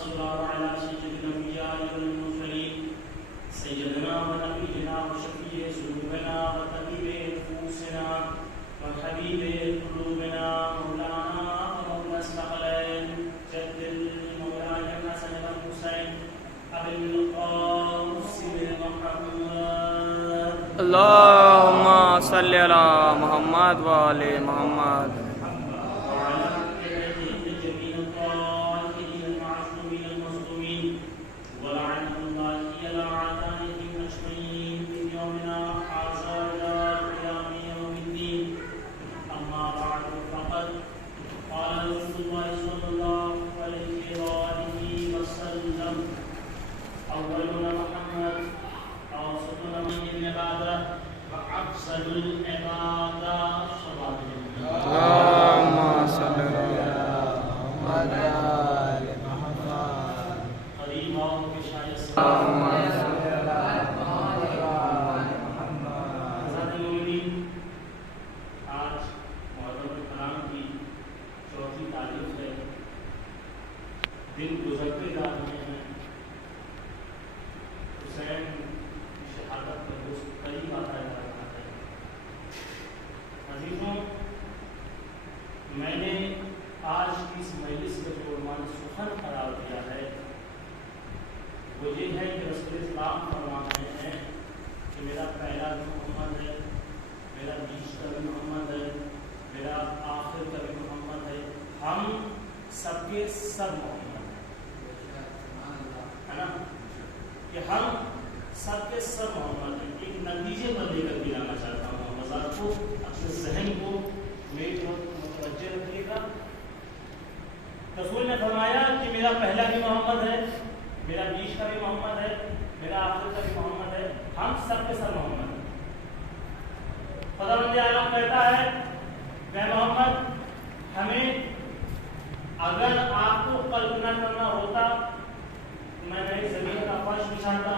والصلاة على سيد الأنبياء والمرسلين سيدنا ونبينا وشفيع ذنوبنا وطبيب نفوسنا وحبيب قلوبنا مولانا ومولى الثقلين جد مولاي الحسن والحسين أبي القاسم محمد اللهم صل على محمد وآل محمد. دن گزرتے جا رہے ہیں، حسین کی شہادت کا دوست قریب آتا جا رہا ہے۔ عزیزوں، میں نے آج کی اس مجلس کا جو عنوان سخن قرار دیا ہے وہ یہ ہے کہ رسول اسلام فرما رہے ہیں کہ میرا پہلا بھی محمد ہے، میرا بیچ کا بھی محمد ہے، میرا آخر کا بھی محمد ہے، ہم سب کے سب محمد ہے نا، کہ ہم سب کے سب محمد ہیں۔ ایک نتیجے پر لے کر دلانا چاہتا ہوں مزاج کو، اپنے ذہن کو میری طرف متوجہ رکھیے گا۔ رسول نے فرمایا کہ میرا پہلا بھی محمد ہے، میرا بیچ کا بھی محمد ہے، میرا آخر کا بھی محمد ہے، ہم سب کے سب محمد ہیں۔ خداوند عالم کہتا ہے کہ محمد، ہمیں اگر آپ کو کلپنا کرنا ہوتا میں نہ زمین کا فرش بچھاتا،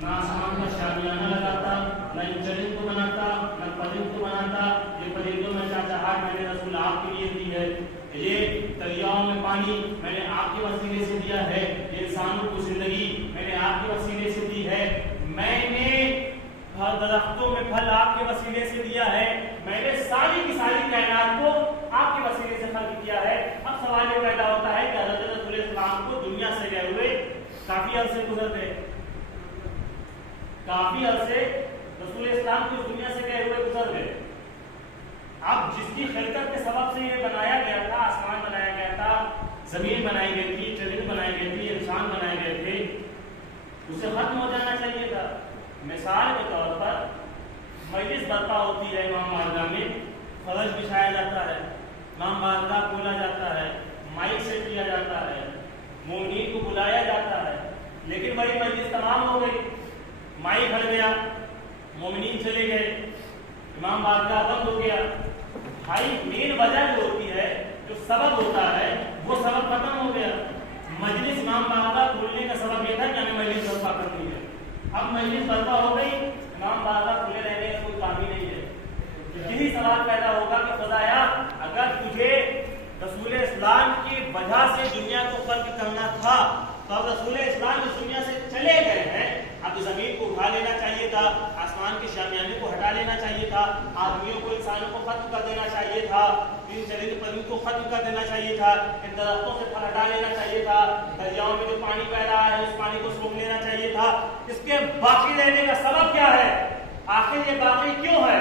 نہ آسمان کا شامیانہ لگاتا، نہ ان چرند کو بناتا، نہ پرند کو بناتا۔ یہ پرندوں میں چاچاہٹ میں نے رسول آپ کے لیے دی ہے، یہ دریاؤں میں پانی میں نے آپ کے وسیلے سے دیا ہے، یہ انسانوں کو زندگی میں نے آپ کے وسیلے سے دی ہے، میں نے درختوں میں پھل آپ کے وسیلے سے دیا ہے، میں نے ساری کی ساری کائنات کو آپ کے وسیلے سے خلق کیا ہے۔ اب سوال یہ پیدا ہوتا ہے کہ حضرت رسول اسلام کو دنیا سے گئے ہوئے کافی عرصے گزر گئے، کافی عرصے رسول اسلام کو اس دنیا سے گئے ہوئے گزر گئے۔ اب جس کی خلقت کے سبب سے یہ بنایا گیا تھا، آسمان بنایا گیا تھا، زمین بنائی گئی تھی، چرند بنائی گئی تھی، انسان بنائے گئے تھے، اسے ختم ہو جانا چاہیے تھا۔ مثال کے طور پر مجلس برپا ہوتی ہے امام بارگاہ میں، فرش بچھایا جاتا ہے، امام بارگاہ کھولا جاتا ہے، مائک سیٹ کیا جاتا ہے، مومنین کو بلایا جاتا ہے، لیکن بڑی مجلس تمام ہو گئی، مائک ہٹ گیا، مومنین چلے گئے، امام بارگاہ بند ہو گیا۔ بھائی مین وجہ جو ہوتی ہے، جو سبب ہوتا ہے، وہ سبب ختم ہو گیا۔ مجلس امام بارگاہ کھولنے کا سبب یہ تھا کہ ہمیں مجلس برپا کرنی ہے۔ اب مجلس برپا ہو گئی، امام بارگاہ کھلے رہنے کا کوئی کام ہی نہیں ہے۔ یہی سوال پیدا ہوگا کہ خدایا، اگر تجھے رسول اسلام کی وجہ سے دنیا کو خلق کرنا تھا تو اب رسول اسلام اس دنیا سے چلے گئے ہیں، اب زمین کو اٹھا لینا چاہیے تھا، آسمان کے شامیانے کو ہٹا لینا چاہیے تھا، آدمیوں کو انسانوں کو ختم کر دینا چاہیے تھا، ان چرند پرند کو ختم کر دینا چاہیے تھا، ان درختوں سے پھل ہٹا لینا چاہیے تھا، دریاؤں میں جو پانی بہ رہا ہے اس پانی کو سوکھ لینا چاہیے تھا۔ اس کے باقی رہنے کا سبب کیا ہے؟ آخر یہ باقی کیوں ہے؟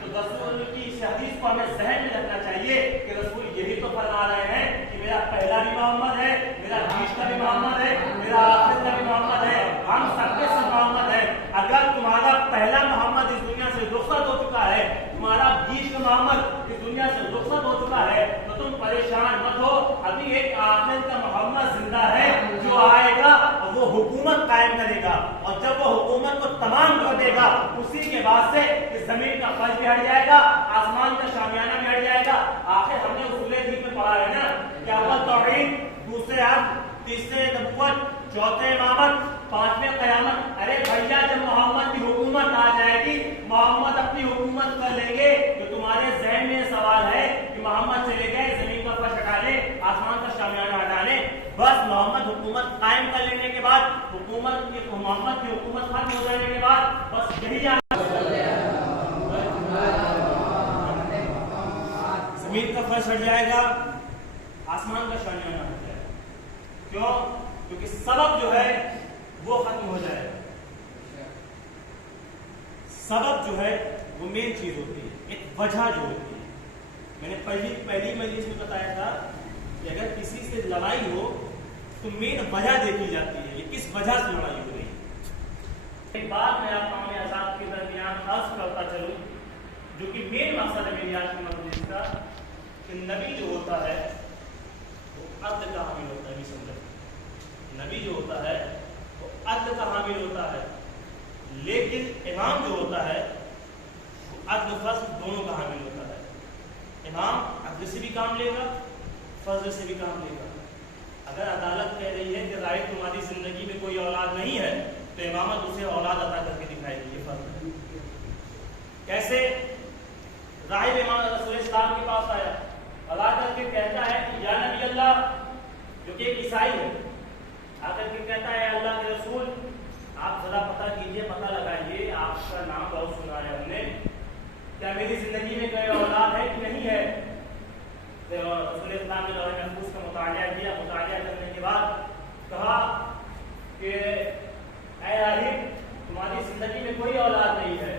تو رسول کی اس حدیث کو ہمیں ذہن میں رکھنا چاہیے کہ رسول یہی تو فرما رہے ہیں کہ میرا پہلا بھی محمد ہے، میرا بیچ کا بھی محمد ہے، میرا آخر کا بھی محمد ہے، ہم سب کے سب محمد ہے۔ اگر تمہارا پہلا محمد اس دنیا سے رخصت ہو چکا ہے، تمہارا بیچ کا محمد اس دنیا سے رخصت ہو چکا ہے، تو تم پریشان مت ہو، ابھی ایک آخر کا محمد زندہ ہے جو آئے گا اور وہ حکومت قائم کرے گا، اور جب وہ حکومت کو تمام کر دے گا اسی کے بعد سے اس زمین کا فرش بھی ہٹ جائے گا، آسمان کا شامیانہ بھی ہٹ جائے گا۔ آخر ہم نے اصول دین میں پڑھا ہے نا کہ اول توحید، دوسرے عدل، تیسرے نبوت، چوتھے امامت، پانچویں قیامت۔ ارے بھیا، جب محمد کی حکومت آ جائے گی، محمد اپنی حکومت کر لیں گے، تو تمہارے ذہن میں سوال ہے کہ محمد چلے گئے، زمین کا فرش ہٹا لیں، آسمان کا شامیانہ ہٹا لیں، بس محمد حکومت قائم کر لینے کے بعد محمد کی حکومت ختم ہو جانے کے بعد بس یہی زمین کا فرش ہٹ جائے گا، آسمان کا شان نہ ہٹ جائے گا. کیوں؟ کیونکہ سبب جو ہے وہ ختم ہو جائے گا. سبب جو ہے وہ مین چیز ہوتی ہے، ایک وجہ جو ہوتی ہے. میں نے پہلی مجلس میں بتایا تھا کہ اگر کسی سے لڑائی ہو تو مین وجہ دیکھی جاتی ہے، یہ کس وجہ سے لڑائی ہو رہی ہے. ایک بات میں آپ قوم آزاد کے درمیان عرض کرتا چلوں جو کہ مین مقصد ہے میری آج کی مجلس کا، کہ نبی جو ہوتا ہے وہ عدل کا حامل ہوتا ہے. نبی جو ہوتا ہے وہ عدل کا حامل ہوتا ہے، لیکن امام جو ہوتا ہے وہ عدل فضل دونوں کا حامل ہوتا ہے. امام عدل سے بھی کام لے گا، فضل سے بھی کام لے گا. اگر عدالت کہہ رہی ہے کہ راہب تمہاری زندگی میں کوئی اولاد نہیں ہے تو امامت اسے اولاد عطا کر کے دکھائے گی. یہ فرض ہے. کیسے؟ راہب امام رسول اسلام کے پاس آیا اور آ کر کے کہتا ہے کہ یا نبی اللہ، جو کہ ایک عیسائی ہے، آ کر کے کہتا ہے اللہ کے رسول آپ ذرا پتہ کیجئے، پتہ لگائیے، آپ کا نام بہت سنا ہے ہم نے، کیا میری زندگی میں کوئی اولاد ہے کہ نہیں ہے؟ رسول اسلام نے لوح محفوظ کا مطالعہ کیا. مطالعہ کرنے کے بعد کہا کہ اے راہب تمہاری زندگی میں کوئی اولاد نہیں ہے.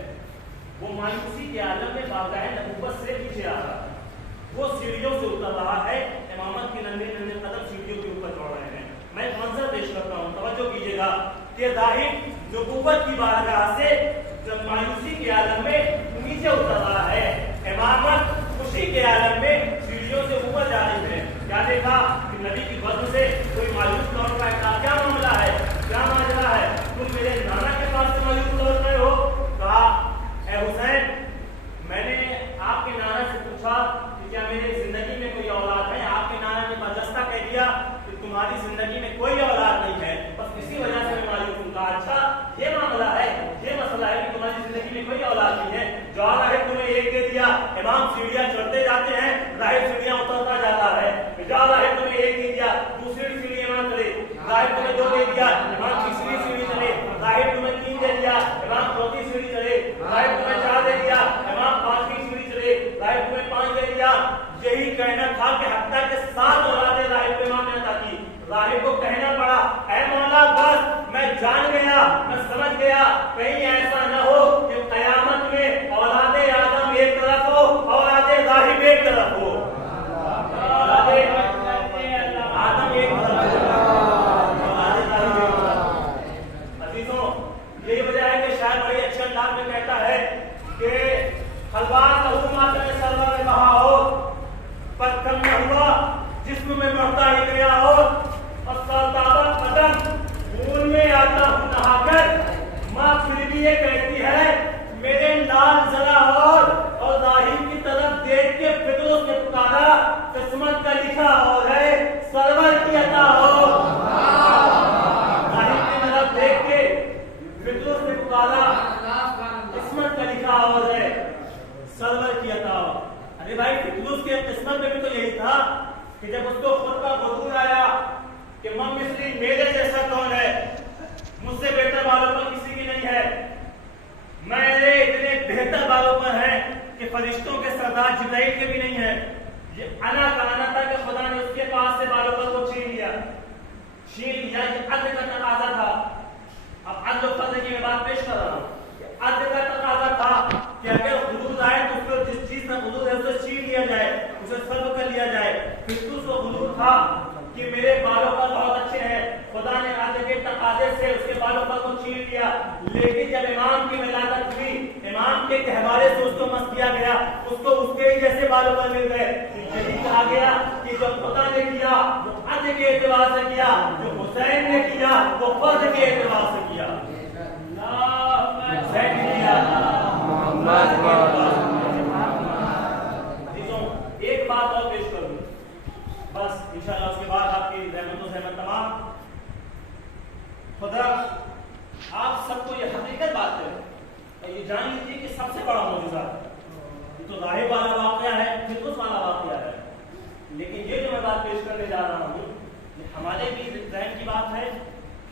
وہ مایوسی کے عالم میں باقاعدہ نبوت سے پیچھے آ رہا ہے، وہ سیڑھیوں سے اتر رہا ہے، امامت کے ننھے ننھے قدم سیڑھیوں کے اوپر چڑھ رہے ہیں. میں ایک منظر پیش کرتا ہوں، توجہ کیجیے گا کہ راہب نبوت کی بارگاہ سے جب مایوسی کے عالم میں نیچے اتر رہا ہے، امامت خوشی کے عالم میں سیڑھیوں سے اوپر جا رہی ہے. کیا دیکھا کہ نبی کی وجہ سے کوئی مایوس طور پر کیا معاملہ ہے، کیا ماجرا ہے، تم میرے نانا کے پاس سے مایوس طور پر ہو؟ کہا اے حسین، میں نے آپ کے نانا سے پوچھا کہ کیا میری زندگی میں کوئی اولاد ہے؟ آپ کے نانا نے برجستہ کہہ دیا کہ تمہاری زندگی میں کوئی اولاد نہیں ہے، بس اسی وجہ سے میں مایوس ہوں. کہا اچھا یہ معاملہ ہے، یہ مسئلہ ہے کہ تمہاری زندگی میں کوئی اولاد نہیں ہے. جو راہب تمہیں ایک دے دیا، امام سیڑھیاں چڑھتے جاتے ہیں، راہب سیڑھیاں اترتا جاتا ہے. جو راہب تمہیں ایک دے دیا، دوسری سیڑھی امام چلے. راہب تمہیں دو دے دیا، امام تیسری سیڑھی چلے. راہب تمہیں تین دے دیا، امام چوتھی سیڑھی چلے. راہب تمہیں چار دے دیا، امام پانچویں سیڑھی چلے. راہب تمہیں پانچ دے دیا. یہی کہنا تھا کہ حتیٰ کہ 7 اولادیں راہب کو امام نے عطا کی. راہب کو کہنا پڑا اے مولا بس میں جان گیا، میں سمجھ گیا، کہیں ایسا نہ ہو کہ قیامت میں اولاد آدم ایک طرف ہو، اولاد راہب ایک طرف ہو. اولاد آدم ایک طرف ہو، عزیزوں یہی وجہ ہے کہ شاید بڑی اچھے انداز میں کہتا ہے کہ خلوات لہو ماتم سرور بہا ہو، پر کم نہ ہوا جسم میں بڑھتا ہی گیا ہو، اور سلطابت قدم خون میں آتا ہوں نہا کر. ماں پھر بھی یہ کہتی ہے میرے لال ذرا اور راہب کی طرف دیکھ کے فطرت نے پکارا، قسمت کا لکھا اور ہے سرور کی عطا ہو. راہب کی طرف دیکھ کے فطرت نے پکارا، قسمت کا لکھا اور ہے سرور کی عطا ہو. ارے بھائی فطرت کے قسمت میں بھی تو یہی تھا کہ جب اس کو خود کا غرور آیا کہ مم مصری میرے جیسا کون ہے، مجھ سے بہتر بالوں پر کسی کی نہیں ہے، میرے اتنے بہتر بالوں پر ہیں کہ فرشتوں کے سردار جبرائیل کے بھی نہیں ہے. یہ انا کا انا تھا کہ خدا نے اس کے پاس سے بالوں پر کو چھین لیا. یہ عدل کا تقاضا تھا. اب عدل و فضل کی میں بات پیش کر رہا ہوں کہ عدل کا تقاضا تھا کہ اگر غرور آئے تو اس کو جس چیز میں غرور ہے اسے چھین لیا جائے، اسے سلب کر لیا جائے. پھر اس کو غرور تھا کہ میرے بالوں پر بہت اچھے ہیں، خدا نے عدل کے تقاضے سے اس کے بالوں پر کو چھین لیا. لیکن جب امام کی ولادت ہوئی، امام کے گہوارے سے اس کو مس کیا گیا، اس کو اس کے ہی جیسے بالوں پر مل گئے. یہی کہا گیا کہ جو خدا نے کیا وہ عدل کے اعتبار سے کیا، جو حسین نے کیا وہ فضل کے اعتبار سے کیا. حسین نے کیا ایک بات اور پیش کروں بس انشاءاللہ، اس کے بعد آپ کی رحمت و رحمت تمام. خدا آپ سب کو یہ حقیقت بات ہے اور یہ جان لیجیے کہ سب سے بڑا معجزہ یہ تو راہب والا واقعہ ہے، فطرت والا واقعہ ہے، لیکن یہ جو میں بات پیش کرنے جا رہا ہوں یہ ہمارے بھی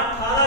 18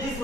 20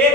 1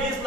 20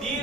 3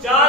4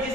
20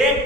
1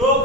2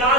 4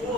2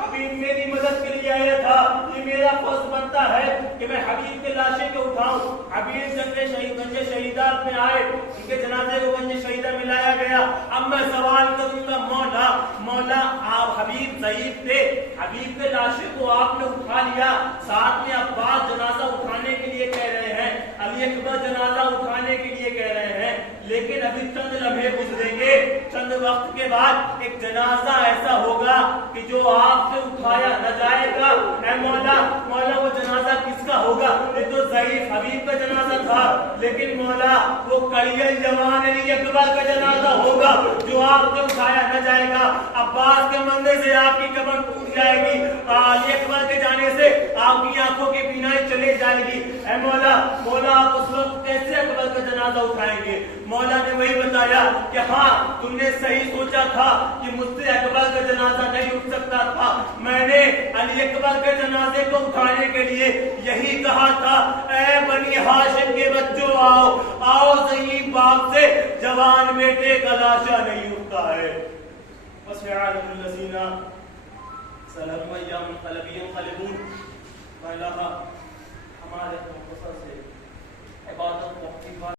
حبیب میری مدد کے لیے آیا تھا, یہ میرا فرض بنتا ہے کہ میں حبیب کے لاشیں کو اٹھاؤں. حبیب گنج شہیدات میں آئے, ان کے جنازے کو گنج شہیدہ میں لایا گیا. اب میں سوال کروں گا مولا آپ حبیب ضعیف تھے, حبیب کے لاشیں کو آپ نے اٹھا لیا, ساتھ میں عباس جنازہ اٹھانے کے لیے کہہ رہے ہیں, علی اکبر جنازہ اٹھانے کے لیے کہہ رہے ہیں, لیکن ابھی چند لمحے گزریں گے, چند وقت کے بعد ایک جنازہ ایسا ہوگا کہ جو آپ سے اٹھایا نہ جائے گا. اے مولا وہ جنازہ کس کا ہوگا؟ یہ تو ضعیف حبیب کا جنازہ تھا, لیکن مولا وہ کڑیل جوان علی اکبر کا جنازہ ہوگا جو آپ سے اٹھایا نہ جائے گا. عباس کے مرنے سے آپ کی کمر ٹوٹ جائے گی, علی اکبر کے جانے سے آپ کی آنکھوں کی بینائی چلی جائے گی. اے مولا آپ اس وقت کیسے اکبر کا جنازہ اٹھائیں گے؟ مولا نے وہی بتایا کہ ہاں تم نے صحیح سوچا تھا کہ مجھ سے اکبر کا جنازہ نہیں اٹھ سکتا تھا, میں نے علی اکبر کے جنازے کو اٹھانے کے لیے یہی کہا تھا, اے بنی ہاشم کے بچوں آؤ ضعیف باپ سے جوان بیٹے کا لاشا نہیں اٹھتا ہے. بس عالم الذین سلام ایام قلبیم قلبون. ہمارے مختصر سے عبادت